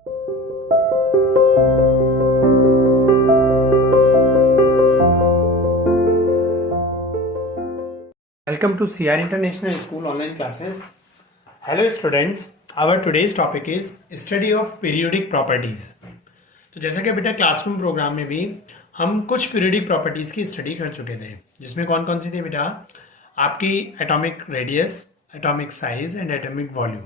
Welcome to CR International School online classes. Hello students, our today's topic is study of periodic properties. तो जैसा कि बेटा classroom programme में भी हम कुछ पीरियडिक प्रॉपर्टीज की स्टडी कर चुके थे, जिसमें कौन कौन सी थी बेटा? आपकी atomic radius, atomic size and atomic volume.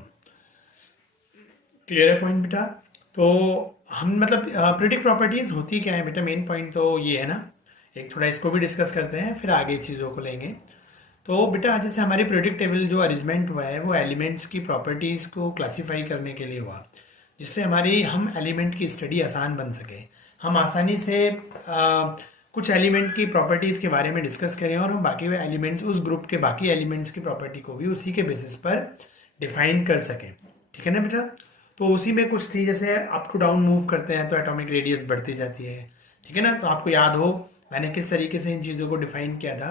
Clear है पॉइंट बेटा? तो हम मतलब पीरियडिक प्रॉपर्टीज होती क्या है बेटा? मेन पॉइंट तो ये है ना, एक थोड़ा इसको भी डिस्कस करते हैं, फिर आगे चीज़ों को लेंगे। तो बेटा जैसे हमारी पीरियडिक टेबल जो अरेंजमेंट हुआ है वो एलिमेंट्स की प्रॉपर्टीज़ को क्लासीफाई करने के लिए हुआ, जिससे हम एलिमेंट की स्टडी आसान बन सके। हम आसानी से कुछ एलिमेंट की प्रॉपर्टीज़ के बारे में डिस्कस करें और हम बाकी एलिमेंट्स, उस ग्रुप के बाकी एलिमेंट्स की प्रॉपर्टी को भी उसी के बेसिस पर डिफाइन कर सकें। ठीक है ना बेटा? तो उसी में कुछ थी, जैसे अप टू डाउन मूव करते हैं तो एटॉमिक रेडियस बढ़ती जाती है। ठीक है ना? तो आपको याद हो मैंने किस तरीके से इन चीज़ों को डिफाइन किया था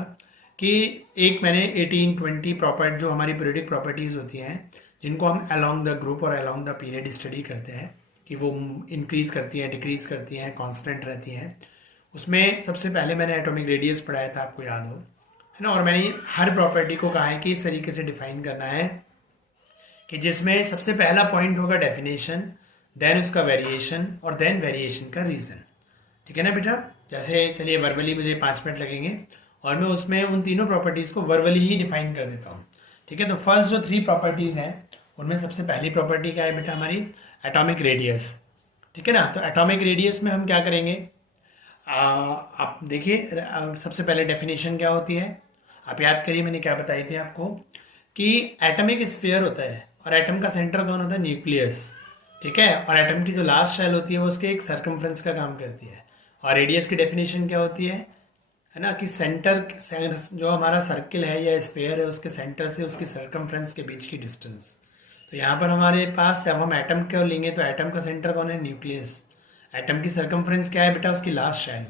कि एक मैंने 18, 20 प्रॉपर्टी जो हमारी पीरियडिक प्रॉपर्टीज़ होती हैं, जिनको हम अलोंग द ग्रुप और अलोंग द पीरियड स्टडी करते हैं कि वो इंक्रीज करती हैं, डिक्रीज करती हैं, कांस्टेंट रहती हैं। उसमें सबसे पहले मैंने एटॉमिक रेडियस पढ़ाया था, आपको याद हो, है ना? और मैंने हर प्रॉपर्टी को कहा है कि इस तरीके से डिफाइन करना है कि जिसमें सबसे पहला पॉइंट होगा डेफिनेशन, देन उसका वेरिएशन और देन वेरिएशन का रीज़न। ठीक है ना बेटा? जैसे चलिए वर्बली मुझे 5 मिनट लगेंगे और मैं उसमें उन तीनों प्रॉपर्टीज़ को वर्बली ही डिफाइन कर देता हूँ। ठीक है? तो फर्स्ट जो 3 प्रॉपर्टीज़ हैं उनमें सबसे पहली प्रॉपर्टी क्या है बेटा? हमारी एटॉमिक रेडियस। ठीक है ना? तो एटॉमिक रेडियस में हम क्या करेंगे? आप देखिए, सबसे पहले डेफिनेशन क्या होती है आप याद करिए, मैंने क्या बताई थी आपको कि एटॉमिक स्फीयर होता है और एटम का सेंटर कौन होता है? न्यूक्लियस। ठीक है? और एटम की जो लास्ट शेल होती है वो उसके एक सर्कमफ्रेंस का काम करती है। और रेडियस की डेफिनेशन क्या होती है ना, कि सेंटर जो हमारा सर्किल है या स्फीयर है उसके सेंटर से उसकी सर्कमफ्रेंस के बीच की डिस्टेंस। तो यहाँ पर हमारे पास जब हम एटम को लेंगे तो एटम का सेंटर कौन है? न्यूक्लियस। एटम की सर्कमफ्रेंस क्या है बेटा? उसकी लास्ट शेल।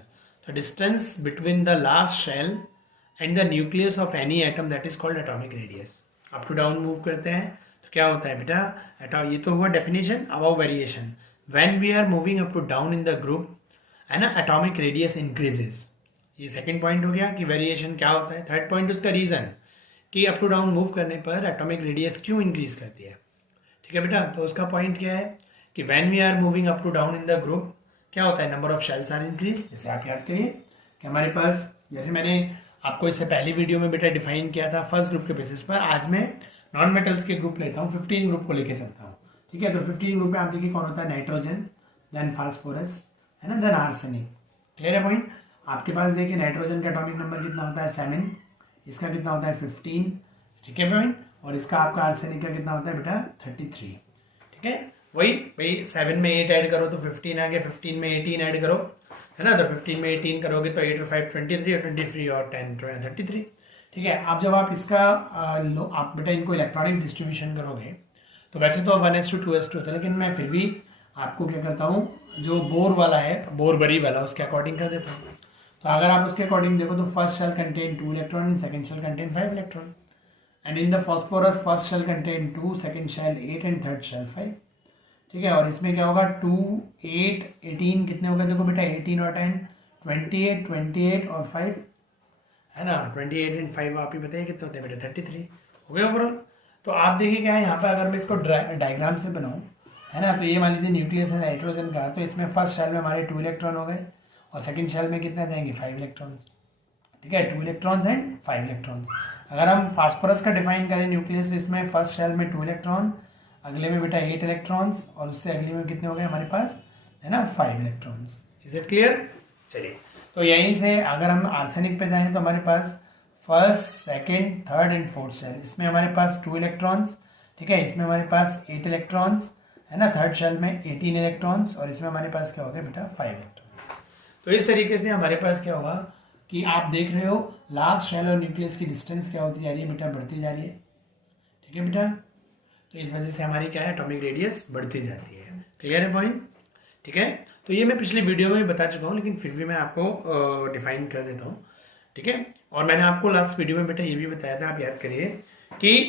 तो distance between the last shell and the nucleus of any atom, that is called atomic radius. Up to down move करते हैं तो क्या होता है बेटा? ये तो हुआ definition. About variation, when we are moving up to down in the group, है ना, एटॉमिक रेडियस इंक्रीजेज। ये सेकंड पॉइंट हो गया कि वेरिएशन क्या होता है। थर्ड पॉइंट उसका रीजन, कि अप टू डाउन मूव करने पर एटॉमिक रेडियस क्यों इंक्रीज करती है। ठीक है बेटा? तो उसका पॉइंट क्या है कि when we are moving up to down in the group क्या होता है? Number of shells are increase. जैसे आप याद करिए कि हमारे पास, जैसे मैंने आपको इससे पहली वीडियो में बेटा डिफाइन किया था फर्स्ट ग्रुप के बेसिस पर, आज मैं नॉन मेटल्स के ग्रुप लेता हूँ, 15 ग्रुप को लेके चलता हूँ। ठीक है? तो 15 ग्रुप में आप देखिए कौन होता है? नाइट्रोजन, देन फास्फोरस, है ना, देन आर्सेनिक। क्लियर है पॉइंट? आपके पास देखिए नाइट्रोजन का एटॉमिक नंबर कितना होता है? 7। इसका कितना होता है? 15। ठीक है पॉइंट? और इसका आपका आर्सेनिक का कितना होता है बेटा? 33। ठीक है? वही 7 में 8 ऐड करो तो 15 आ गया, 15 में 18 ऐड करो, है ना, तो 15 में 18 करोगे तो 8 और 5 23 और 23 और 10 33। ठीक है? अब जब आप इसका आप बेटा इनको इलेक्ट्रॉनिक डिस्ट्रीब्यूशन करोगे तो वैसे तो 1:2:2 होता है, लेकिन मैं फिर भी आपको क्या करता हूँ, जो बोर वाला है, बोर बरी वाला, उसके अकॉर्डिंग कर देता हूँ। तो अगर आप उसके अकॉर्डिंग देखो तो first shell contain 2 electron and second shell contain 5 electron, and in the phosphorus first shell contain 2, second shell 8 and third shell 5। ठीक है? और इसमें क्या होगा? 2, 8, 18 कितने होगा? देखो बेटा 18 और 10 28, 28 और 5, है ना, 28 एंड 5 आप ही बताइए कितने होते हैं बेटा? 33 हो गए ओवरऑल। तो आप देखिए क्या है यहाँ पर, अगर मैं इसको डायग्राम से बनाऊँ, है ना, तो ये मान लीजिए न्यूक्लियस है नाइट्रोजन का, तो इसमें फर्स्ट शेल में हमारे 2 इलेक्ट्रॉन हो गए और सेकंड शेल में कितने जाएंगे? 5 इलेक्ट्रॉन्स। ठीक है? 2 इलेक्ट्रॉन्स एंड 5 इलेक्ट्रॉन्स। अगर हम फास्फोरस का डिफाइन करें न्यूक्लियस, तो इसमें फर्स्ट शेल में 2 इलेक्ट्रॉन, अगले में बेटा 8 इलेक्ट्रॉन्स और उससे अगले में कितने हो गए हमारे पास? है ना, 5 इलेक्ट्रॉन्स। Is it clear? चलिए, तो यहीं से अगर हम आर्सेनिक पे जाएं तो हमारे पास first, second, third and fourth shell, इसमें हमारे पास 2 इलेक्ट्रॉन्स। ठीक है? इसमें हमारे पास 8 इलेक्ट्रॉन्स, है ना, थर्ड शेल में 18 इलेक्ट्रॉन्स और इसमें हमारे पास क्या हो गया बेटा? 5 इलेक्ट्रॉन्स। तो इस तरीके से हमारे पास क्या होगा कि आप देख रहे हो लास्ट शेल और न्यूक्लियस की डिस्टेंस क्या होती जा रही है बेटा? बढ़ती जा रही है। ठीक है बेटा? तो इस वजह से हमारी क्या है? एटॉमिक रेडियस बढ़ती जाती है। क्लियर है पॉइंट? ठीक है? तो ये मैं पिछले वीडियो में भी बता चुका हूँ, लेकिन फिर भी मैं आपको डिफाइन कर देता हूँ। ठीक है? और मैंने आपको लास्ट वीडियो में बेटा ये भी बताया था, आप याद करिए, कि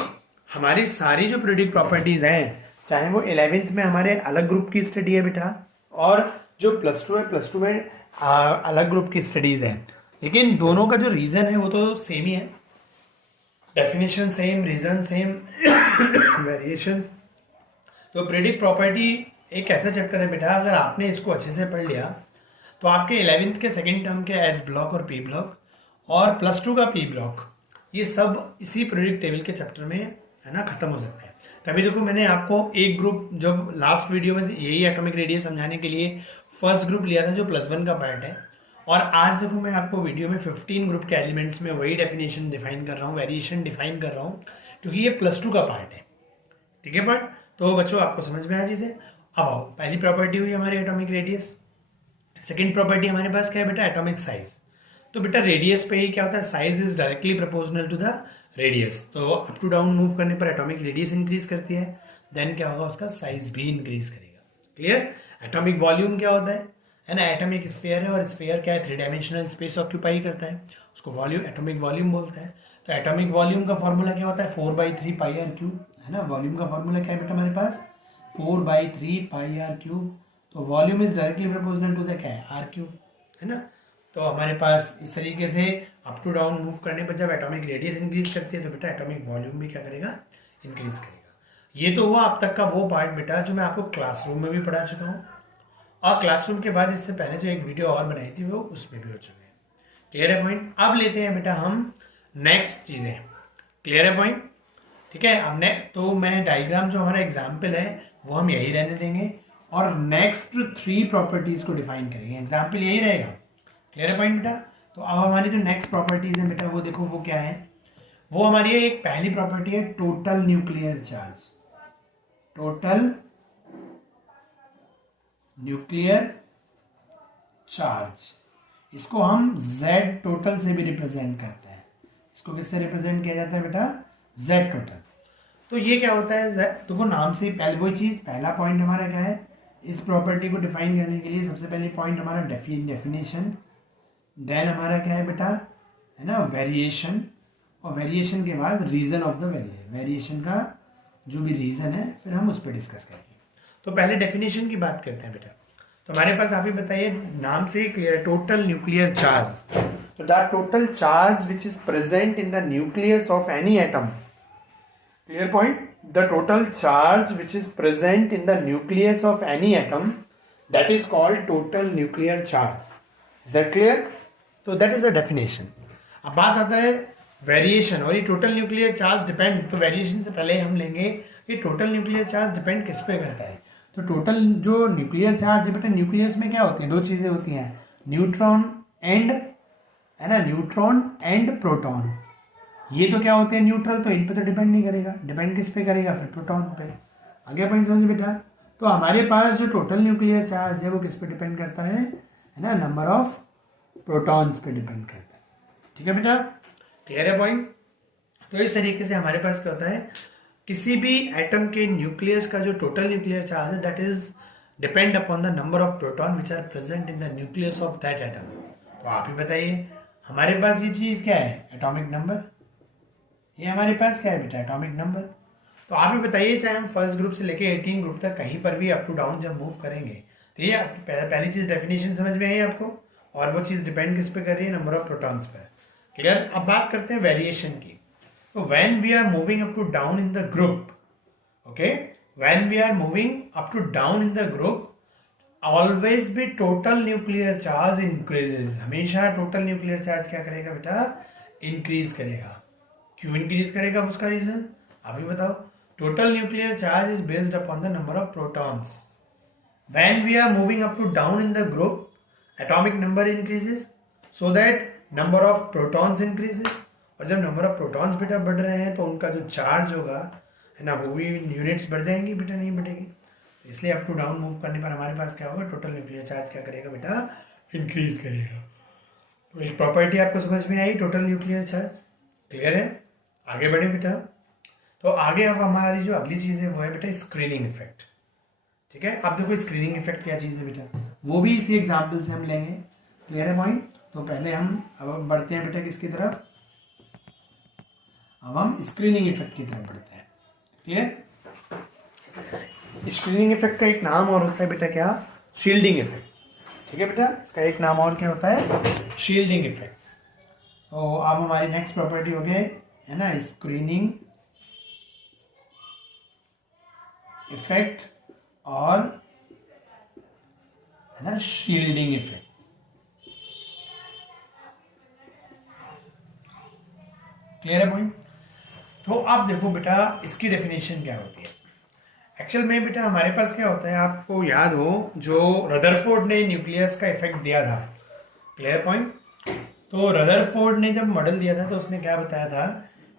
हमारी सारी जो पीरियडिक प्रॉपर्टीज हैं चाहे वो 11th में हमारे अलग ग्रुप की स्टडी है बेटा, और जो +2 है, +2 में अलग ग्रुप की स्टडीज़ है, लेकिन दोनों का जो रीज़न है वो तो सेम ही है, definition same, reason same, variation. तो प्रेडिक्ट प्रॉपर्टी एक ऐसा चैप्टर है बेटा, अगर आपने इसको अच्छे से पढ़ लिया तो आपके 11th के सेकेंड टर्म के एस ब्लॉक और पी ब्लॉक और +2 का पी ब्लॉक, ये सब इसी प्रेडिक्ट टेबल के चैप्टर में है ना खत्म हो सकता है। तभी देखो मैंने आपको एक ग्रुप, जब लास्ट वीडियो में यही एटॉमिक रेडियस समझाने के लिए फर्स्ट ग्रुप लिया था जो +1 का पार्ट है, और आज देखो मैं आपको वीडियो में 15 ग्रुप के एलिमेंट्स में वही डेफिनेशन डिफाइन कर रहा हूँ, वेरिएशन डिफाइन कर रहा हूँ, क्योंकि ये +2 का पार्ट है। ठीक है बट तो बच्चों आपको समझ में आया चीज़ें। अब आओ, पहली प्रॉपर्टी हुई हमारी एटॉमिक रेडियस, सेकेंड प्रॉपर्टी हमारे पास क्या है बेटा, एटॉमिक साइज। तो बेटा रेडियस पे ही क्या होता है, size is directly proportional to the radius, तो अप टू डाउन मूव करने पर एटॉमिक रेडियस इंक्रीज करती है, देन क्या होगा, उसका साइज भी इंक्रीज करेगा। क्लियर। एटॉमिक वॉल्यूम क्या होता है ना, एटॉमिक स्फीयर है, और स्फीयर क्या है, 3 डायमेंशनल स्पेस ऑक्यूपाई करता है, उसको वॉल्यूम, एटॉमिक वॉल्यूम बोलते हैं। तो एटॉमिक वॉल्यूम का फॉर्मूला क्या होता है, 4/3 पाई आर क्यूब, है ना। वॉल्यूम का फॉर्मूला क्या है बेटा हमारे पास, 4/3 पाई आर क्यूब। तो volume is directly proportional to the क्या है, आर क्यूब, है ना। तो हमारे पास इस तरीके से अप टू डाउन मूव करने पर जब एटॉमिक रेडियस इंक्रीज करती है तो बेटा एटॉमिक वॉल्यूम भी क्या करेगा, इंक्रीज करेगा। ये तो हुआ अब तक का वो पार्ट बेटा जो मैं आपको क्लासरूम में भी पढ़ा चुका हूँ, और क्लासरूम के बाद इससे पहले जो एक वीडियो और बनाई थी वो उसमें भी हो चुके हैं। क्लियर है पॉइंट। अब लेते हैं बेटा हम नेक्स्ट चीजें। क्लियर है पॉइंट। ठीक है। हमने तो मैं डायग्राम जो हमारा एग्जाम्पल है वो हम यही रहने देंगे, और नेक्स्ट 3 प्रॉपर्टीज को डिफाइन करेंगे, एग्जाम्पल यही रहेगा। क्लियर है पॉइंट बेटा। तो अब हमारी जो नेक्स्ट प्रॉपर्टीज है बेटा वो देखो वो क्या है, वो हमारी एक पहली प्रॉपर्टी है total nuclear charge. Total nuclear charge, इसको हम Z टोटल से भी रिप्रेजेंट करते हैं। इसको किससे रिप्रेजेंट किया जाता है बेटा, Z टोटल। तो ये क्या होता है, देखो नाम से पहले वही चीज, पहला पॉइंट हमारा क्या है, इस प्रॉपर्टी को डिफाइन करने के लिए सबसे पहले पॉइंट हमारा डेफिनेशन, देन हमारा क्या है बेटा, है ना, वेरिएशन, और वेरिएशन के बाद रीजन ऑफ द वेरिएशन का जो भी रीजन है फिर हम उस पर डिस्कस करेंगे। तो पहले डेफिनेशन की बात करते हैं बेटा। तो हमारे पास आप ही बताइए, नाम से क्लियर, टोटल न्यूक्लियर चार्ज। तो the total charge which is present in the nucleus of any atom. Clear point. The total charge which is present in the nucleus of any atom, that is called total nuclear charge. Is that clear. तो that is the definition. अब बात आता है variation, और ये total nuclear charge depend, तो variation से पहले हम लेंगे कि टोटल न्यूक्लियर चार्ज डिपेंड किस पे करता है। तो टोटल जो न्यूक्लियर चार्ज है बेटा, न्यूक्लियस में क्या होती है, 2 चीजें होती हैं, न्यूट्रॉन एंड, है ना, न्यूट्रॉन एंड प्रोटॉन। ये तो क्या होते हैं, न्यूट्रल, तो इन पे तो डिपेंड नहीं करेगा, डिपेंड किस पे करेगा, फिर प्रोटॉन पे। आगे पॉइंट समझिए बेटा। तो हमारे पास जो टोटल न्यूक्लियर चार्ज है वो किस पे डिपेंड करता है ना, नंबर ऑफ प्रोटॉन्स पे डिपेंड करता है। ठीक है बेटा, क्लियर है पॉइंट। तो इस तरीके से हमारे पास क्या होता है, किसी भी एटम के न्यूक्लियस का जो टोटल न्यूक्लियर चार्ज है that is depend upon the number of proton which are present in the nucleus of that atom. तो आप ही बताइए, हमारे पास ये चीज क्या है, एटॉमिक नंबर। ये हमारे पास क्या है बेटा, एटॉमिक नंबर। तो आप ही बताइए, चाहे हम फर्स्ट ग्रुप से लेके 18 ग्रुप तक कहीं पर भी अप टू डाउन जब मूव करेंगे, तो ये पहली चीज डेफिनेशन समझ में आई आपको, और वो चीज डिपेंड किस पे कर रही है, नंबर ऑफ प्रोटॉन्स पर। क्लियर। अब बात करते हैं वेरिएशन की। So when we are moving up to down in the group, okay, when we are moving up to down in the group, always be total nuclear charge increases। हमेशा total nuclear charge क्या करेगा बेटा, increase करेगा। क्यों increase करेगा, उसका reason आप ही बताओ। total nuclear charge is based upon the number of protons। when we are moving up to down in the group, atomic number increases so that number of protons increases। और जब number of protons बेटा बढ़ रहे हैं तो उनका जो charge होगा, है ना, वो भी यूनिट्स बढ़ जाएंगी बेटा, नहीं बढ़ेगी। इसलिए अप टू डाउन मूव करने पर हमारे पास क्या होगा, टोटल न्यूक्लियर चार्ज क्या करेगा बेटा, इंक्रीज करेगा। तो एक प्रॉपर्टी आपको समझ में आई, टोटल न्यूक्लियर चार्ज। क्लियर है। आगे बढ़े बेटा। तो आगे अब हमारी जो अगली चीज है वो है बेटा स्क्रीनिंग इफेक्ट। ठीक है। अब देखो स्क्रीनिंग इफेक्ट क्या चीज है बेटा, वो भी इसी एग्जाम्पल से हम लेंगे। क्लियर है पॉइंट। तो पहले हम अब बढ़ते हैं बेटा किसकी तरफ, अब हम स्क्रीनिंग इफेक्ट की तरफ बढ़ते हैं। क्लियर। स्क्रीनिंग इफेक्ट का एक नाम और होता है बेटा क्या, शील्डिंग इफेक्ट। ठीक है बेटा, इसका एक नाम और क्या होता है, शील्डिंग इफेक्ट। तो अब हमारी नेक्स्ट प्रॉपर्टी हो गई है ना, स्क्रीनिंग इफेक्ट और है ना शील्डिंग इफेक्ट। क्लियर है पॉइंट? तो अब देखो बेटा इसकी डेफिनेशन क्या होती है। एक्चुअल में बेटा हमारे पास क्या होता है, आपको याद हो जो रदरफोर्ड ने न्यूक्लियस का इफेक्ट दिया था। Clear point? तो रदरफोर्ड ने जब मॉडल दिया था तो उसने क्या बताया था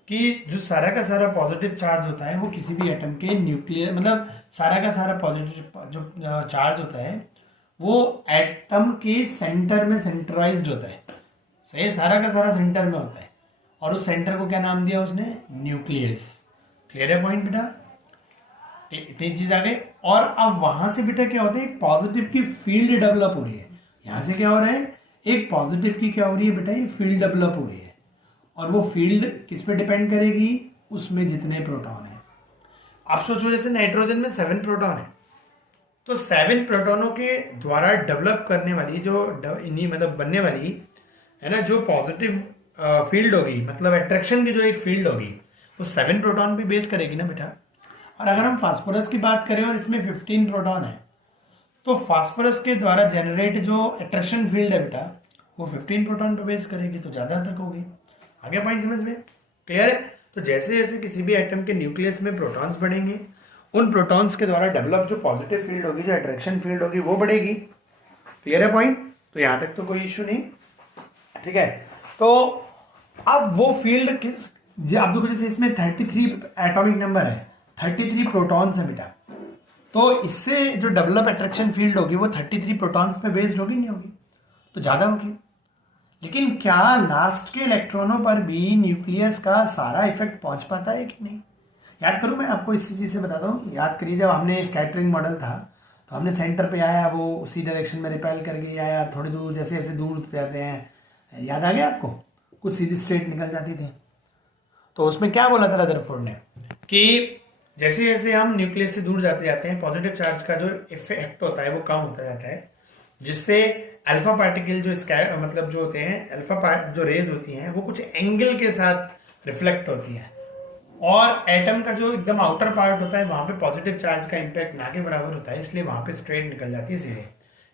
कि जो सारा का सारा पॉजिटिव चार्ज होता है वो किसी भी एटम के न्यूक्लियर, मतलब सारा का सारा पॉजिटिव जो चार्ज होता है वो एटम के सेंटर में सेंटराइज्ड होता है। सही, सारा का सारा सेंटर में होता है और उस सेंटर को क्या नाम दिया उसने, न्यूक्लियस। क्लियर है पॉइंट बेटा? इतनी चीज आ गई। और अब वहां से बेटा क्या होता है, पॉजिटिव की फील्ड डेवलप हो रही है। यहां से क्या हो रहा है, एक पॉजिटिव की क्या हो रही है बेटा, ये फील्ड डेवलप हो रही है। और वो फील्ड किस पे डिपेंड करेगी, उसमें जितने प्रोटॉन है। आप सोचो जैसे नाइट्रोजन में 7 प्रोटॉन है, तो 7 प्रोटॉनों के द्वारा डेवलप करने वाली जो मतलब बनने वाली है ना जो पॉजिटिव फील्ड होगी, मतलब अट्रैक्शन की जो एक फील्ड होगी वो 7 प्रोटॉन पे बेस करेगी ना बेटा। और अगर हम फास्फोरस की बात करें और इसमें 15 प्रोटॉन है, तो फास्फोरस के द्वारा जनरेट जो अट्रैक्शन फील्ड है बेटा वो 15 प्रोटॉन पे बेस करेगी, तो ज्यादा तक होगी। आगे पॉइंट समझ में क्लियर है? तो जैसे जैसे किसी भी एटम के न्यूक्लियस में प्रोटॉन्स बढ़ेंगे, उन प्रोटॉन्स के द्वारा डेवलप जो पॉजिटिव फील्ड होगी, जो अट्रैक्शन फील्ड होगी वो बढ़ेगी। क्लियर है पॉइंट? तो यहां तक तो कोई इश्यू नहीं। ठीक है, तो अब वो फील्ड किस, आप देखो जैसे इसमें 33 एटॉमिक नंबर है, 33 प्रोटॉन्स है बेटा, तो इससे जो डेवलप अट्रैक्शन फील्ड होगी वो 33 प्रोटॉन्स पे बेस्ड होगी, नहीं होगी? तो ज्यादा होगी। लेकिन क्या लास्ट के इलेक्ट्रॉनों पर भी न्यूक्लियस का सारा इफेक्ट पहुंच पाता है कि नहीं? याद करो, मैं आपको इसी चीज से बताता हूँ। याद करिए जब हमने स्कैटरिंग मॉडल था तो हमने सेंटर पे आया, वो उसी डायरेक्शन में रिपेल करके आया, थोड़ी दूर जैसे जैसे दूर जाते हैं, याद आ गया आपको, कुछ सीधी स्ट्रेट निकल जाती थी। तो उसमें क्या बोला था रदरफोर्ड ने कि जैसे जैसे हम न्यूक्लियस से दूर जाते जाते हैं, पॉजिटिव चार्ज का जो इफेक्ट होता है वो कम होता जाता है, जिससे अल्फा पार्टिकल जो मतलब जो होते हैं, अल्फा जो रेज होती हैं वो कुछ एंगल के साथ रिफ्लेक्ट होती है, और एटम का जो एकदम आउटर पार्ट होता है वहां पे पॉजिटिव चार्ज का इंपैक्ट ना के बराबर होता है, इसलिए वहां पे स्ट्रेट निकल जाती है सीधे।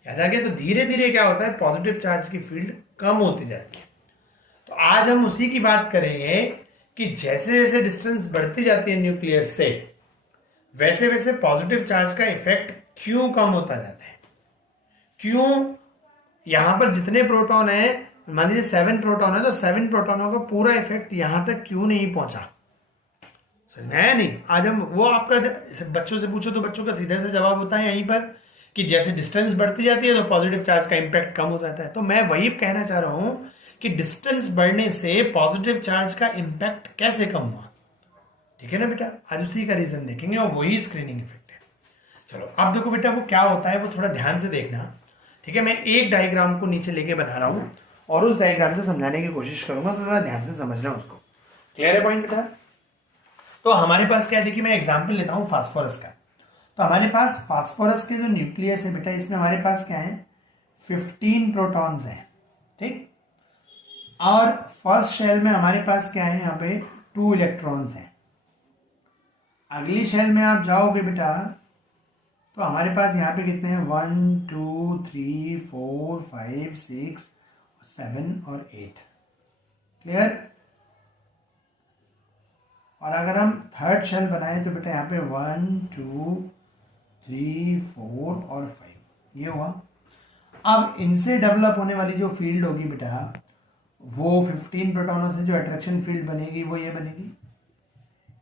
याद आ गया? तो धीरे धीरे क्या होता है, पॉजिटिव चार्ज की फील्ड कम होती जाती है। तो आज हम उसी की बात करेंगे कि जैसे जैसे डिस्टेंस बढ़ती जाती है न्यूक्लियस से, वैसे वैसे पॉजिटिव चार्ज का इफेक्ट क्यों कम होता जाता है, क्यों यहां पर जितने प्रोटॉन है, मान लीजिए 7 प्रोटॉन है, तो 7 प्रोटॉनों का पूरा इफेक्ट यहां तक क्यों नहीं पहुंचा? समझ में आया नहीं? आज हम वो आपका बच्चों से पूछो तो बच्चों का सीधे से जवाब होता है यहीं पर कि जैसे डिस्टेंस बढ़ती जाती है तो पॉजिटिव चार्ज का इंपैक्ट कम हो जाता है। तो मैं वही कहना चाह रहा हूं कि डिस्टेंस बढ़ने से पॉजिटिव चार्ज का इंपैक्ट कैसे कम हुआ। ठीक है ना बेटा? आज उसी का रीजन देखेंगे और वही स्क्रीनिंग इफेक्ट है। चलो अब देखो बेटा वो क्या होता है वो थोड़ा ध्यान से देखना। ठीक है, मैं एक डायग्राम को नीचे लेके बना रहा हूं और उस डायग्राम से समझाने की कोशिश करूंगा, तो थोड़ा ध्यान से समझना उसको। क्लियर है पॉइंट बेटा? तो हमारे पास क्या है, देखिए मैं एग्जाम्पल लेता हूं फास्फोरस का। तो हमारे पास फास्फोरस के जो न्यूक्लियस है बेटा, इसमें हमारे पास क्या है, 15 प्रोटॉन्स हैं। ठीक, और फर्स्ट शेल में हमारे पास क्या है, यहाँ पे 2 इलेक्ट्रॉन्स हैं। अगली शेल में आप जाओगे बेटा तो हमारे पास यहाँ पे कितने हैं, 1 2 3 4 5 6 7 और 8। क्लियर? और अगर हम थर्ड शेल बनाए तो बेटा यहाँ पे 1 2 3 4 और 5, ये हुआ। अब इनसे डेवलप होने वाली जो फील्ड होगी बेटा, वो 15 प्रोटॉनों से जो अट्रैक्शन फील्ड बनेगी वो ये बनेगी।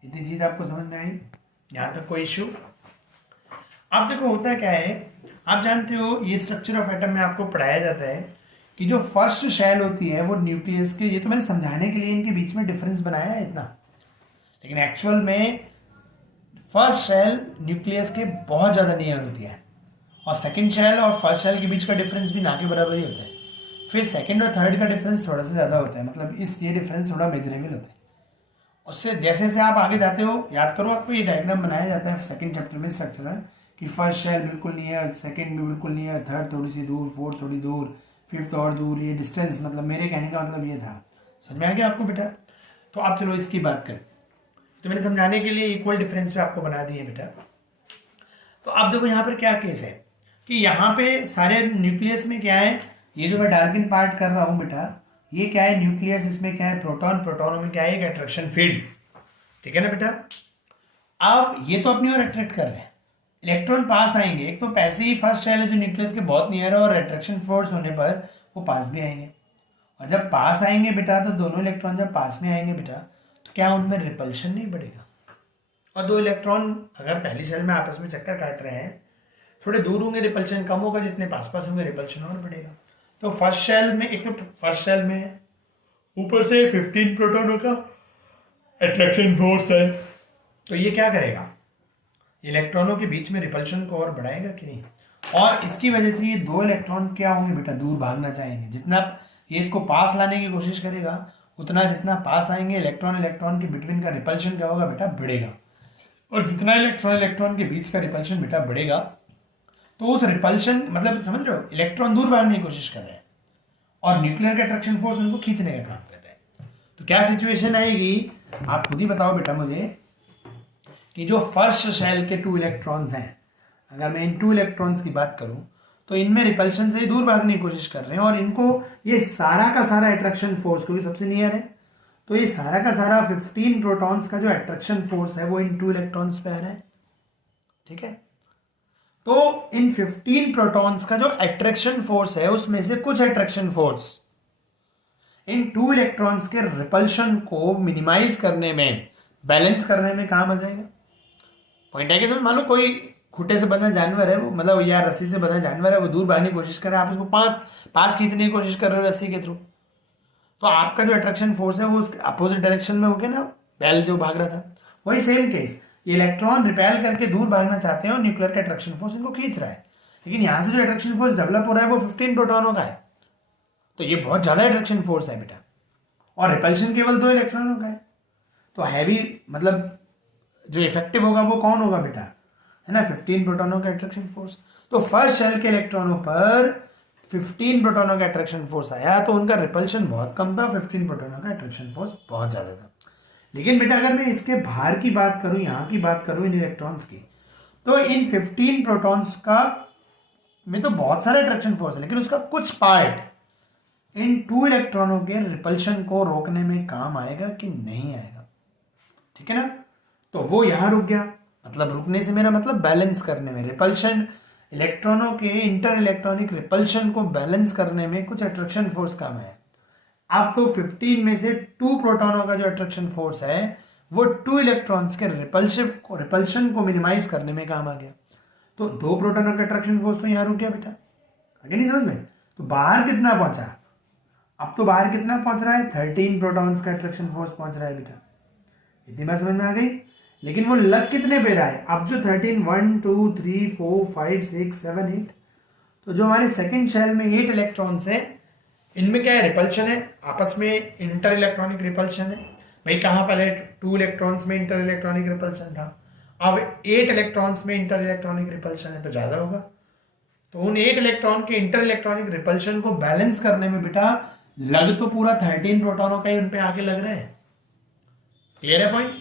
इतनी चीज आपको समझ में आई? यहां तक कोई इश्यू? अब देखो होता क्या है, आप जानते हो ये स्ट्रक्चर ऑफ एटम में आपको पढ़ाया जाता है कि जो फर्स्ट शेल होती है वो न्यूक्लियस के, ये तो मैंने समझाने के लिए इनके बीच में डिफरेंस बनाया है इतना, लेकिन एक्चुअल में फर्स्ट शेल न्यूक्लियस के बहुत ज्यादा नियर होती है, और सेकंड शेल और फर्स्ट शेल के बीच का डिफरेंस भी ना के बराबर ही होता है। फिर सेकंड और थर्ड का डिफरेंस थोड़ा सा ज्यादा होता है, मतलब इस ये डिफरेंस थोड़ा मेजरेबल होता है। उससे जैसे जैसे आप आगे जाते हो, याद करो आपको ये डायग्राम बनाया जाता है सेकंड चैप्टर में स्ट्रक्चर है कि फर्स्ट शेल बिल्कुल नहीं है, सेकंड भी बिल्कुल नहीं है, थर्ड थोड़ी सी दूर, फोर्थ थोड़ी दूर, फिफ्थ और दूर, ये डिस्टेंस मतलब मेरे कहने का मतलब ये था। समझ में आ गया आपको बेटा? तो आप चलो इसकी बात करें। तो मैंने समझाने के लिए इक्वल डिफरेंस पे आपको बना दिए बेटा। तो आप देखो यहाँ पर क्या केस है कि यहाँ पे सारे न्यूक्लियस में क्या है, ये जो मैं डार्किन पार्ट कर रहा हूँ बेटा, ये क्या है न्यूक्लियस, इसमें क्या है प्रोटॉन, प्रोटॉनों में क्या है एक अट्रैक्शन फील्ड। ठीक है ना बेटा? अब ये तो अपनी ओर अट्रैक्ट कर रहे हैं, इलेक्ट्रॉन पास आएंगे, एक तो पैसे ही फर्स्ट शेल है जो न्यूक्लियस के बहुत नियर है और अट्रैक्शन फोर्स होने पर वो पास भी आएंगे। और जब पास आएंगे बेटा तो दोनों इलेक्ट्रॉन जब पास में आएंगे बेटा तो क्या उनमें रिपल्शन नहीं बढ़ेगा? और दो इलेक्ट्रॉन अगर पहली शेल में आपस में चक्कर काट रहे हैं, थोड़े दूर होंगे रिपल्शन कम होगा, जितने पास पास होंगे रिपल्शन और बढ़ेगा। तो फर्स्ट शेल में, एक तो फर्स्ट शेल में ऊपर से 15 प्रोटॉनों का अट्रैक्शन फोर्स है, तो ये क्या करेगा, इलेक्ट्रॉनों के बीच में रिपल्शन को और बढ़ाएगा कि नहीं? और इसकी वजह से ये दो इलेक्ट्रॉन क्या होंगे बेटा, दूर भागना चाहेंगे। जितना ये इसको पास लाने की कोशिश करेगा उतना जितना पास आएंगे इलेक्ट्रॉन इलेक्ट्रॉन के बिटवीन का रिपल्शन क्या होगा बेटा, बढ़ेगा। और जितना इलेक्ट्रॉन इलेक्ट्रॉन के बीच का रिपल्शन बेटा बढ़ेगा, तो उस रिपल्शन मतलब समझ रहे हो, इलेक्ट्रॉन दूर भागने की कोशिश कर रहे हैं और न्यूक्लियर का अट्रैक्शन फोर्स उनको खींचने का काम कर रहा है। तो क्या सिचुएशन आएगी आप खुद ही बताओ बेटा मुझे, कि जो फर्स्ट शेल के 2 इलेक्ट्रॉन्स हैं, अगर मैं इन 2 इलेक्ट्रॉन्स की बात करूं तो इनमें रिपल्शन से ही दूर भागने की कोशिश कर रहे हैं और इनको ये सारा का सारा अट्रैक्शन फोर्स, क्योंकि सबसे नियर है, तो ये सारा का सारा 15 प्रोटॉन्स का जो अट्रैक्शन फोर्स है वो इन 2 इलेक्ट्रॉन्स पे आ रहा है। ठीक है? तो इन 15 प्रोटॉन्स का जो अट्रैक्शन फोर्स है उसमें से कुछ अट्रैक्शन फोर्स इन 2 इलेक्ट्रॉन्स के रिपल्शन को मिनिमाइज करने में, बैलेंस करने में काम आ जाएगा। पॉइंट है कि समझ, मान लो कोई खूटे से बंधा जानवर है, वो मतलब या रस्सी से बंधा जानवर है, वो दूर भागने की कोशिश कर रहा है, आप उसको पास खींचने की कोशिश कर रहे हो रस्सी के थ्रू, तो आपका जो अट्रैक्शन फोर्स है वो उसके अपोजिट डायरेक्शन में हो गया ना, बैल जो भाग रहा था। वही सेम केस, ये इलेक्ट्रॉन रिपेल करके दूर भागना चाहते हैं और न्यूक्लियर का अट्रैक्शन फोर्स इनको खींच रहा है, लेकिन यहां से जो अट्रैक्शन फोर्स डेवलप हो रहा है वो 15 प्रोटॉनों का है, तो ये बहुत ज्यादा अट्रैक्शन फोर्स है बेटा। और रिपल्शन केवल 2 इलेक्ट्रॉनों का है, तो हैवी मतलब जो इफेक्टिव होगा वो कौन होगा बेटा, है ना, 15 प्रोटॉनों का अट्रैक्शन फोर्स। तो फर्स्ट शेल के इलेक्ट्रॉनों पर 15 प्रोटॉनों का अट्रैक्शन फोर्स आया तो उनका रिपल्शन बहुत कम था, 15 प्रोटॉनों का अट्रैक्शन फोर्स बहुत ज्यादा था। लेकिन बेटा अगर मैं इसके बाहर की बात करूं, यहां की बात करूं इन इलेक्ट्रॉन्स की, तो इन 15 प्रोटॉन्स का में तो बहुत सारे अट्रैक्शन फोर्स है, लेकिन उसका कुछ पार्ट इन 2 इलेक्ट्रॉनों के रिपल्शन को रोकने में काम आएगा कि नहीं आएगा? ठीक है ना? तो वो यहां रुक गया, मतलब रुकने से मेरा मतलब बैलेंस करने में, रिपल्शन इलेक्ट्रॉनों के इंटर इलेक्ट्रॉनिक रिपल्शन को बैलेंस करने में कुछ अट्रैक्शन फोर्स काम है। अब तो 15 में से 2 प्रोटॉनों का जो अट्रैक्शन फोर्स है वो 2 इलेक्ट्रॉन्स के रिपल्शन को मिनिमाइज करने में काम आ गया। तो 2 प्रोटॉनों का अट्रैक्शन फोर्स तो यहां रुक गया बेटा, आगे नहीं समझ में? तो बाहर कितना पहुंचा, अब तो बाहर कितना पहुंच रहा है, 13 प्रोटॉन्स का अट्रैक्शन फोर्स पहुंच रहा है बेटा। इतनी बात समझ में आ गई? लेकिन वो लग कितने पे रहा है, अब जो 13, 1 2 3 4 5 6 7 8, तो जो हमारे सेकंड शेल में 8 इलेक्ट्रॉन्स है, इनमें क्या है, रिपल्शन है, आपस में इंटर इलेक्ट्रॉनिक रिपल्शन है। भाई कहां पहले 2 इलेक्ट्रॉन्स में इंटर इलेक्ट्रॉनिक रिपल्शन था, अब 8 इलेक्ट्रॉन्स में इंटर इलेक्ट्रॉनिक रिपल्शन है, तो ज्यादा होगा। तो उन 8 इलेक्ट्रॉन के इंटर इलेक्ट्रॉनिक रिपल्शन को बैलेंस करने में बेटा लग तो पूरा 13 प्रोटॉनों का ही उन पे आगे लग रहे हैं। क्लियर है पॉइंट?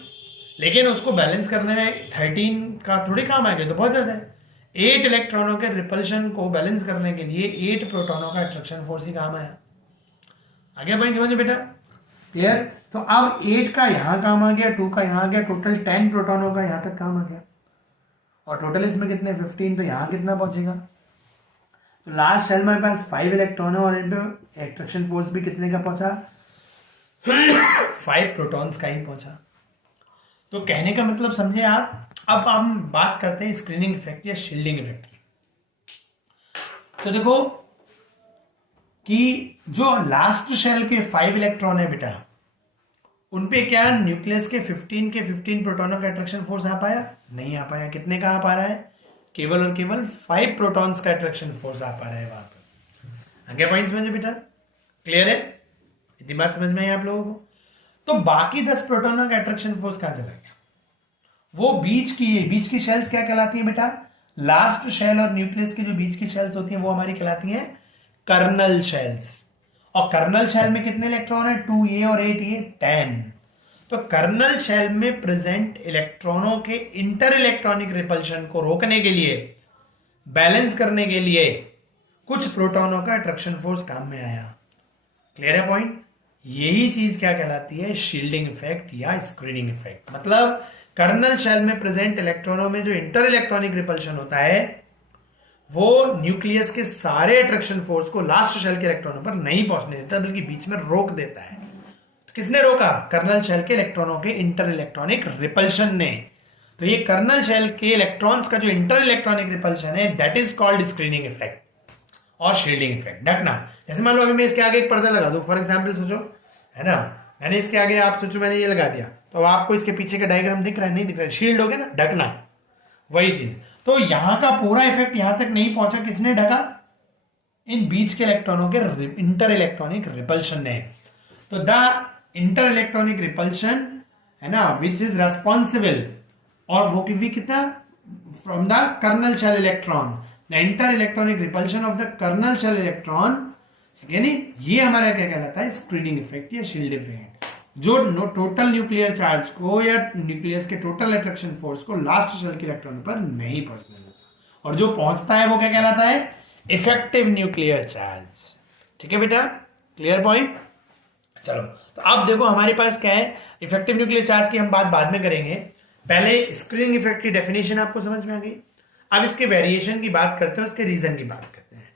लेकिन उसको बैलेंस करने में 13 का थोड़ी काम आएगा, तो बहुत ज्यादा है। 8 इलेक्ट्रॉनों के रिपल्शन को बैलेंस करने के लिए 8 प्रोटॉनों का अट्रैक्शन फोर्स ही काम आया। आगे पॉइंट समझे बेटा? क्लियर? तो अब 8 का यहां काम आ गया, 2 का यहां आ गया, टोटल 10 प्रोटॉनों का यहां तक काम आ गया, और टोटल इसमें कितने 15, तो यहां कितना पहुंचेगा? तो लास्ट शेल में पास 5 इलेक्ट्रॉन है और इन पे अट्रैक्शन फोर्स भी कितने का पहुंचा 5 प्रोटॉन्स का ही पहुंचा। तो कहने का मतलब समझे आप। अब हम बात करते हैं स्क्रीनिंग इफेक्ट या शील्डिंग इफेक्ट की। तो देखो कि जो लास्ट शेल के 5 इलेक्ट्रॉन है बेटा, उनपे क्या न्यूक्लियस के 15 प्रोटॉनों का अट्रैक्शन फोर्स आ पाया? नहीं आ पाया। कितने का आ पा रहा है? केवल और केवल 5 प्रोटॉन्स का अट्रैक्शन फोर्स आ पा रहा है वहां पर। आगे पॉइंट समझे बेटा? क्लियर है? इतनी बात समझ में आई आप लोगों को? तो बाकी 10 प्रोटॉनों का अट्रैक्शन फोर्स कहां चला गया? वो बीच की शेल्स क्या कहलाती है बेटा? लास्ट शेल और न्यूक्लियस की जो बीच की शेल्स होती हैं वो हमारी कहलाती हैं कर्नल शेल्स। और कर्नल शेल में कितने इलेक्ट्रॉन है? 2a और 8a 10। तो कर्नल शेल में प्रेजेंट इलेक्ट्रॉनों के इंटर इलेक्ट्रॉनिक रिपल्शन को रोकने के लिए, बैलेंस करने के लिए कुछ प्रोटॉनों का अट्रैक्शन फोर्स काम में आया। क्लियर है पॉइंट? यही चीज क्या कहलाती है? शील्डिंग इफेक्ट या स्क्रीनिंग इफेक्ट। मतलब कर्नल शेल में प्रेजेंट इलेक्ट्रॉनों में जो इंटर इलेक्ट्रॉनिक रिपल्शन होता है वो न्यूक्लियस के सारे अट्रैक्शन फोर्स को लास्ट शेल के इलेक्ट्रॉनों पर नहीं पहुंचने देता, बल्कि बीच में रोक देता है। तो किसने रोका? कर्नल शेल के इलेक्ट्रॉनों के इंटर इलेक्ट्रॉनिक रिपल्शन ने। तो ये कर्नल शेल के इलेक्ट्रॉन्स का जो इंटर इलेक्ट्रॉनिक रिपल्शन है that is called screening effect और शील्डिंग इफेक्ट। ढकना, जैसे मान लो अभी मैं इसके आगे एक पर्दा लगा दूं, फॉर एग्जाम्पल सोचो, है ना, मैंने इसके आगे, आप सोचो मैंने ये लगा दिया, तो आपको इसके पीछे का डायग्राम दिख रहा है? नहीं दिख रहा है, शील्ड हो गया ना, ढकना। वही चीज, तो यहां का पूरा इफेक्ट यहां तक नहीं पहुंचा, किसने ढका? इन बीच के इलेक्ट्रॉनों के इंटर इलेक्ट्रॉनिक रिपल्शन ने। तो द इंटर इलेक्ट्रॉनिक रिपल्शन, है ना, विच इज रेस्पॉन्सिबल, और वो भी कितना? From the kernel shell electron, the inter electronic repulsion of the kernel shell electron, यानी ये हमारा क्या कहलाता है? स्क्रीनिंग इफेक्ट या शील्ड इफेक्ट। जो टोटल न्यूक्लियर चार्ज को या न्यूक्लियस के टोटल अट्रैक्शन फोर्स को लास्ट शेल के इलेक्ट्रॉन पर नहीं पहुंचने देता, और जो पहुंचता है वो क्या कहलाता है? Effective nuclear charge. ठीक है बेटा, क्लियर पॉइंट? चलो, तो अब देखो हमारे पास क्या है, इफेक्टिव न्यूक्लियर चार्ज की हम बात बाद में करेंगे, पहले स्क्रीनिंग इफेक्ट की डेफिनेशन आपको समझ में आ गई। अब इसके वेरिएशन की बात करते हैं, उसके रीजन की बात करते हैं।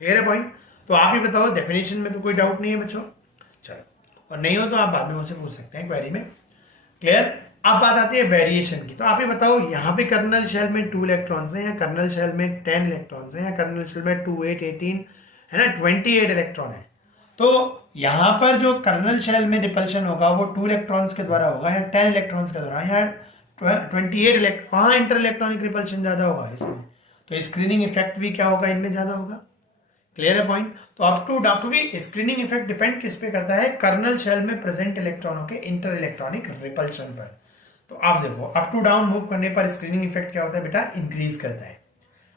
क्लियर है पॉइंट? तो आप ही बताओ, डेफिनेशन में तो कोई डाउट नहीं है बच्चों? चलो, और नहीं हो तो आप बाद में मुझसे पूछ सकते हैं क्वेरी में। क्लियर? अब बात आती है वेरिएशन की। तो आप ही बताओ, यहाँ पे कर्नल शेल में 2 इलेक्ट्रॉन्स हैं, या कर्नल शेल में 10 इलेक्ट्रॉन्स हैं, या कर्नल शेल में 2 8 18, है ना, 28 इलेक्ट्रॉन है। तो यहां पर जो कर्नल शेल में रिपल्शन होगा वो 2 इलेक्ट्रॉन्स के द्वारा होगा, या 10 इलेक्ट्रॉन्स के द्वारा, या 28 इलेक्ट्रॉन, कहां इंटर इलेक्ट्रॉनिक रिपल्शन ज्यादा होगा इसमें, तो स्क्रीनिंग इफेक्ट भी क्या होगा? इनमें ज्यादा होगा। क्लियर है पॉइंट? तो अप टू की स्क्रीनिंग इफेक्ट डिपेंड किस पे करता है? कर्नल शेल में प्रेजेंट इलेक्ट्रॉनों के इंटर इलेक्ट्रॉनिक रिपल्शन पर। तो आप देखो, अप टू डाउन मूव करने पर स्क्रीनिंग इफेक्ट क्या होता है बेटा? इंक्रीज करता है।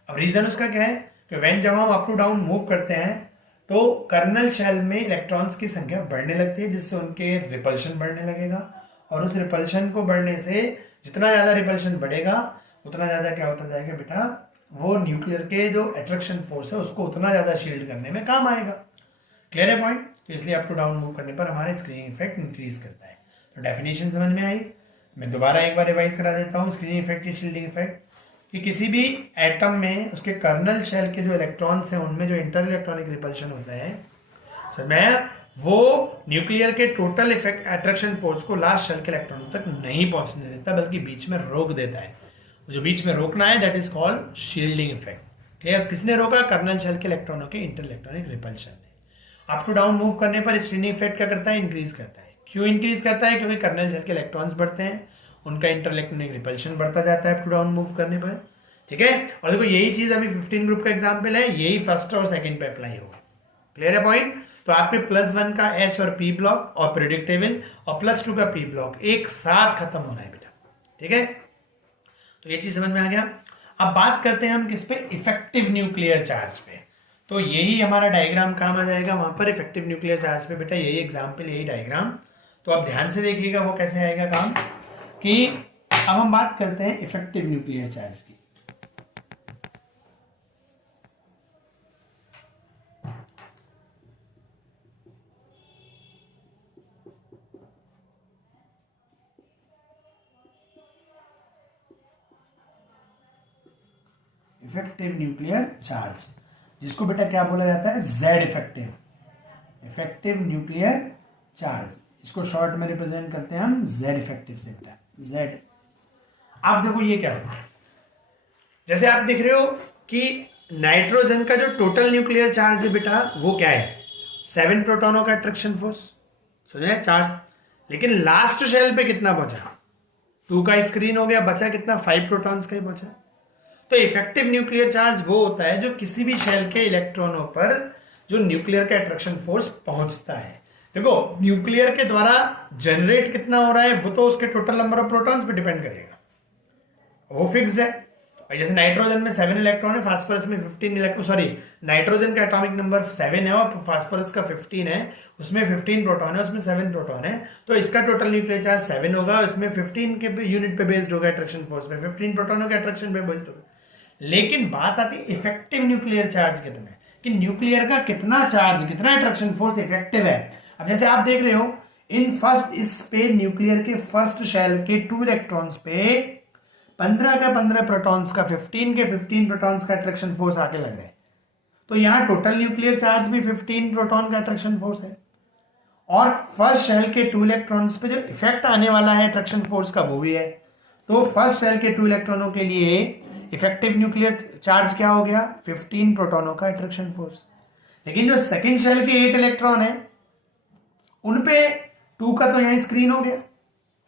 अब रीजन उसका क्या है कि व्हेन जब हम अप टू डाउन मूव करते हैं तो कर्नल शेल में इलेक्ट्रॉन्स की संख्या बढ़ने लगती है, जिससे उनके रिपल्शन बढ़ने लगेगा, और उस रिपल्शन को बढ़ने से जितना ज्यादा रिपल्शन बढ़ेगा उतना ज्यादा क्या होता जाएगा बेटा? वो न्यूक्लियर के जो अट्रैक्शन फोर्स है उसको उतना ज्यादा शील्ड करने में काम आएगा। क्लियर है पॉइंट? तो इसलिए अप टू डाउन मूव करने पर हमारा स्क्रीनिंग इफेक्ट इंक्रीज करता है। तो डेफिनेशन समझ में आई? मैं दोबारा एक बार रिवाइज करा देता हूँ। स्क्रीनिंग इफेक्ट की शील्डिंग इफेक्ट कि किसी भी एटम में उसके कर्नल शेल के जो इलेक्ट्रॉन्स हैं उनमें जो इंटर इलेक्ट्रॉनिक रिपल्शन होता है, समझ, वो न्यूक्लियर के टोटल इफेक्ट अट्रैक्शन फोर्स को लास्ट शेल के इलेक्ट्रॉनों तक नहीं पहुंचने देता, बल्कि बीच में रोक देता है। जो बीच में रोकना है that is called shielding effect. Clear? किसने रोका? कर्नल शेल के इलेक्ट्रॉनों के इंटर इलेक्ट्रॉनिक रिपल्शन ने। अप टू डाउन मूव करने पर स्क्रीनिंग इफेक्ट क्या करता है? इंक्रीज करता है। क्यों इंक्रीज करता है? क्योंकि कर्नल शेल के इलेक्ट्रॉन्स बढ़ते हैं, उनका इंटर इलेक्ट्रॉनिक रिपल्शन बढ़ता जाता है अप टू डाउन मूव करने पर। ठीक है? और देखो यही चीज अभी 15 ग्रुप का एग्जाम्पल है, यही फर्स्ट और सेकंड पे अप्लाई होगा। क्लियर है पॉइंट? तो आपके +1 का एस और पी ब्लॉक और प्रेडिक्टेबल और +2 का पी ब्लॉक एक साथ खत्म होना है बेटा। ठीक है? तो ये चीज समझ में आ गया। अब बात करते हैं हम किस पे? इफेक्टिव न्यूक्लियर चार्ज पे। तो यही हमारा डायग्राम काम आ जाएगा वहां पर, इफेक्टिव न्यूक्लियर चार्ज पे बेटा, यही एग्जाम्पल, यही डायग्राम। तो अब ध्यान से देखिएगा वो कैसे आएगा काम, कि अब हम बात करते हैं इफेक्टिव न्यूक्लियर चार्ज की। इफेक्टिव न्यूक्लियर चार्ज, जिसको बेटा क्या बोला जाता है? Z effective, effective nuclear charge, इसको शॉर्ट में रिप्रेजेंट करते हैं हम जेड इफेक्टिव से बेटा, जेड। आप देखो ये क्या होता है, जैसे आप देख रहे हो कि नाइट्रोजन का जो टोटल न्यूक्लियर चार्ज है बेटा वो क्या है? 7 प्रोटॉनों का अट्रैक्शन फोर्स, समझे, चार्ज। लेकिन लास्ट शेल पे कितना बचा? 2 का स्क्रीन हो गया, बचा कितना? 5 प्रोटॉन्स का ही बचा। तो इफेक्टिव न्यूक्लियर चार्ज वो होता है जो किसी भी शेल के इलेक्ट्रॉनों पर जो न्यूक्लियर का अट्रैक्शन फोर्स पहुंचता है, देखो न्यूक्लियर के द्वारा जनरेट कितना हो रहा है वो तो उसके टोटल नंबर ऑफ प्रोटॉन्स पे डिपेंड करेगा, वो फिक्स्ड है। और जैसे नाइट्रोजन में 7 इलेक्ट्रॉन है, फास्फोरस में 15 इलेक्ट्रॉन, सॉरी नाइट्रोजन का एटॉमिक नंबर 7 है और फास्फोरस का 15 है, उसमें 15 प्रोटॉन है, उसमें 7 प्रोटॉन है, तो इसका टोटल न्यूक्लियर चार्ज 7 होगा, उसमें 15 के यूनिट पे बेस्ड होगा अट्रैक्शन फोर्स पे, 15 प्रोटॉनों के अट्रैक्शन पे बेस्ड होगा। लेकिन बात आती है इफेक्टिव न्यूक्लियर चार्ज कितना है, कि न्यूक्लियर का कितना चार्ज, कितना अट्रैक्शन फोर्स इफेक्टिव है। अब जैसे आप देख रहे हो इन फर्स्ट, इस पे न्यूक्लियर के फर्स्ट शेल के 2 इलेक्ट्रॉन्स पे 15 का 15 प्रोटॉन्स का 15 के 15 प्रोटॉन्स का अट्रैक्शन फोर्स आके लग रहे हैं, तो यहां टोटल न्यूक्लियर चार्ज भी 15 प्रोटॉन का अट्रैक्शन फोर्स है, और फर्स्ट शेल के 2 इलेक्ट्रॉन्स पे जो इफेक्ट आने वाला है अट्रैक्शन फोर्स का वो भी है। तो फर्स्ट शेल के 2 इलेक्ट्रॉनों के लिए इफेक्टिव न्यूक्लियर चार्ज क्या हो गया, 15 प्रोटॉनों का अट्रैक्शन फोर्स। लेकिन जो सेकेंड शेल के 8 इलेक्ट्रॉन है उनपे 2 का तो यहां स्क्रीन हो गया,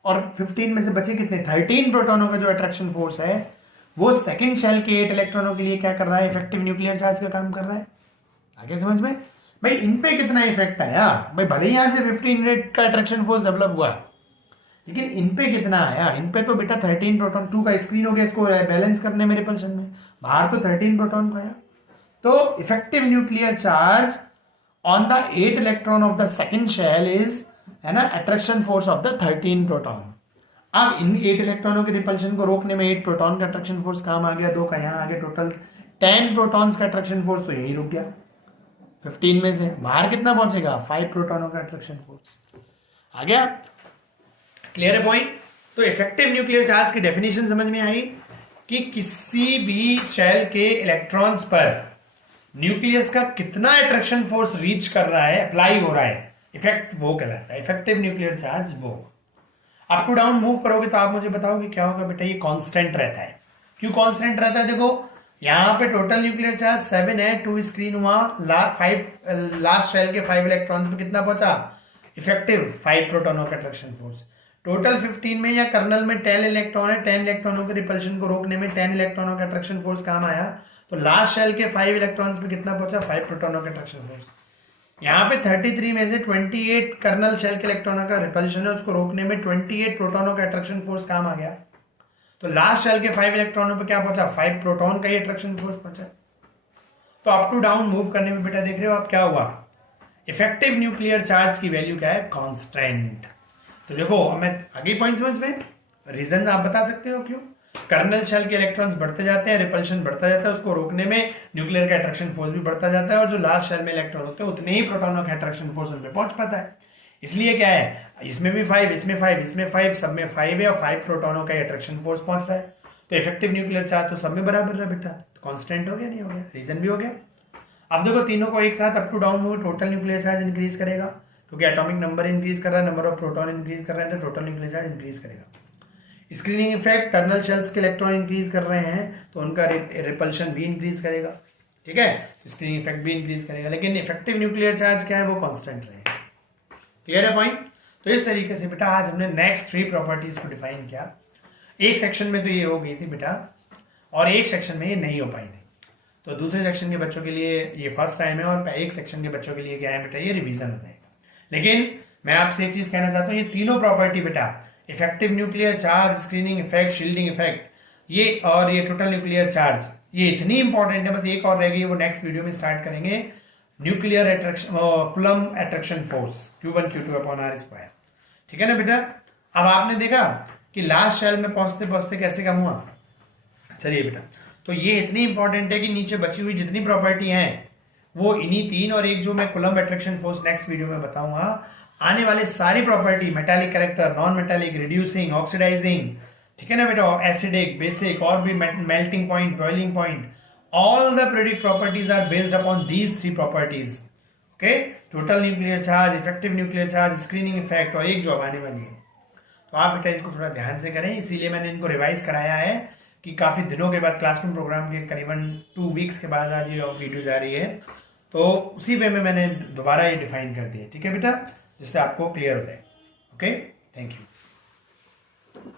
और 15 में से बचे कितने, 13 प्रोटॉनों का जो अट्रैक्शन फोर्स है वो सेकंड शेल के 8 इलेक्ट्रॉनों के लिए क्या कर रहा है, इफेक्टिव न्यूक्लियर चार्ज का काम कर रहा है। आगे समझ में भाई इन पे कितना इफेक्ट आया, भाई भले ही यहां से 15 रेट का अट्रैक्शन फोर्स डेवलप हुआ, लेकिन इन पे कितना आया, इन पे तो बेटा 13 प्रोटॉन, 2 का स्क्रीन हो गया, इसको बैलेंस करने में रिपल्शन में, बाहर तो 13 प्रोटॉन को आया। तो effective nuclear charge on the 8 electron of the second shell is, है ना, attraction force of the 13 proton. अब इन 8 इलेक्ट्रॉनों के रिपल्शन को रोकने में 8 प्रोटॉन का अट्रैक्शन फोर्स काम आ गया, 2 का यहां आ गया, टोटल 10 प्रोटॉन्स का अट्रैक्शन फोर्स तो यही रुक गया 15 में से, बाहर कितना पहुंचेगा, 5 प्रोटॉनों का अट्रैक्शन फोर्स आ गया। क्लियर है पॉइंट। तो इफेक्टिव न्यूक्लियर चार्ज की डेफिनेशन समझ में आई कि किसी भी शेल के इलेक्ट्रॉन्स पर न्यूक्लियस का कितना अट्रैक्शन फोर्स रीच कर रहा है, अप्लाई हो रहा है, इफेक्ट वो कहलाता है इफेक्टिव न्यूक्लियर चार्ज। वो अप टू डाउन मूव करोगे तो आप मुझे बताओगे क्या होगा, बेटा ये कांस्टेंट रहता है। क्यों कांस्टेंट रहता है, देखो यहां पे टोटल न्यूक्लियर चार्ज 7 है, 2 स्क्रीन हुआ, लास्ट शेल के 5 इलेक्ट्रॉन्स पे कितना पहुंचा, इफेक्टिव 5 प्रोटॉनों का अट्रैक्शन फोर्स। टोटल 15 में या कर्नल में 10 इलेक्ट्रॉन है, 10 इलेक्ट्रॉनों के रिपल्शन को रोकने में 10 इलेक्ट्रॉनों का अट्रैक्शन फोर्स काम आया, तो लास्ट शेल के 5 इलेक्ट्रॉन्स पे कितना पहुंचा, 5 प्रोटॉनों का अट्रैक्शन फोर्स। यहाँ पे 33 में से 28 कर्नल शेल के इलेक्ट्रॉनों का रिपल्शन है, उसको रोकने में 28 प्रोटॉनों का अट्रैक्शन फोर्स काम आ गया, तो लास्ट शेल के 5 इलेक्ट्रॉनों पे क्या पहुंचा, 5 प्रोटॉन का ही अट्रैक्शन फोर्स पहुंचा। तो अप टू डाउन मूव करने में बेटा देख रहे हो आप क्या हुआ, इफेक्टिव न्यूक्लियर चार्ज की वैल्यू क्या है, कांस्टेंट। तो देखो अब मैं आगे पॉइंट समझ में, रीजन आप बता सकते हो क्यों, कर्नल शेल के इलेक्ट्रॉन्स बढ़ते जाते हैं, रिपल्शन बढ़ता जाता है, उसको रोकने में न्यूक्लियर का अट्रैक्शन फोर्स भी बढ़ता जाता है, और जो लास्ट शेल में इलेक्ट्रॉन होते हैं उतने ही प्रोटॉनों का अट्रैक्शन फोर्स उनमें पहुंच पाता है। इसलिए क्या है, इसमें भी 5, इसमें 5, इसमें 5, सब में 5 है, और 5 प्रोटॉनों का अट्रैक्शन फोर्स पहुंच रहा है, तो इफेक्टिव न्यूक्लियर चार्ज तो सब में बराबर है बेटा, कॉन्स्टेंट हो गया, नहीं हो गया, रीजन भी हो गया। अब देखो तीनों को एक साथ up to down move, total nuclear charge increase करेगा, क्योंकि एटॉमिक नंबर इंक्रीज कर रहा है, नंबर ऑफ प्रोटॉन इंक्रीज कर रहा है, तो टोटल न्यूक्लियर चार्ज इंक्रीज करेगा। स्क्रीनिंग इफेक्ट, कर्नल शेल्स के इलेक्ट्रॉन इंक्रीज कर रहे हैं तो उनका रिपल्शन भी इंक्रीज करेगा, ठीक है, स्क्रीनिंग इफेक्ट भी इंक्रीज करेगा, लेकिन इफेक्टिव न्यूक्लियर चार्ज क्या है, वो कांस्टेंट रहेगा। क्लियर है पॉइंट। तो इस तरीके से बेटा आज हमने नेक्स्ट 3 प्रॉपर्टीज को डिफाइन किया। एक सेक्शन में तो ये हो गई थी बेटा, और एक सेक्शन में ये नहीं हो पाई थी, तो दूसरे सेक्शन के बच्चों के लिए ये फर्स्ट टाइम है, और एक सेक्शन के बच्चों के लिए क्या है बेटा, ये रिवीजन हो जाएगा। लेकिन मैं आपसे एक चीज कहना चाहता हूं, ये तीनों प्रॉपर्टी बेटा, effective nuclear charge, screening effect, shielding effect, ये और ये टोटल न्यूक्लियर चार्ज, ये इतनी इंपॉर्टेंट है, बस एक और रह गई, वो नेक्स्ट वीडियो में स्टार्ट करेंगे, nuclear attraction, coulomb attraction force Q1 Q2 upon R square, ठीक है ना बेटा। अब आपने देखा कि लास्ट शेल में पहुंचते पहुंचते कैसे कम हुआ, चलिए बेटा, तो ये इतनी इंपॉर्टेंट है कि नीचे बची हुई जितनी प्रॉपर्टी हैं वो इन्हीं 3 और एक जो मैं Coulomb attraction force next video में बताऊंगा, आने वाले सारी property, metallic character, non metallic, reducing, oxidizing, ठीक है ना बेटा, एसिडिक, बेसिक, और भी melting point, boiling point, all the predict properties are based upon these 3 properties, okay, total nuclear charge, effective nuclear charge, screening effect, और एक जो आने वाली है। तो आप बेटा इसको थोड़ा ध्यान से करें, इसीलिए मैंने इनको रिवाइज कराया है कि काफी दिनों के बाद, क्लासरूम प्रोग्राम के करीबन 2 वीक्स के बाद आज ये वीडियो जा रही है, तो उसी वे में मैंने दोबारा ये डिफाइन कर दिया, ठीक है बेटा, जिससे आपको क्लियर हो जाए। Okay, thank you.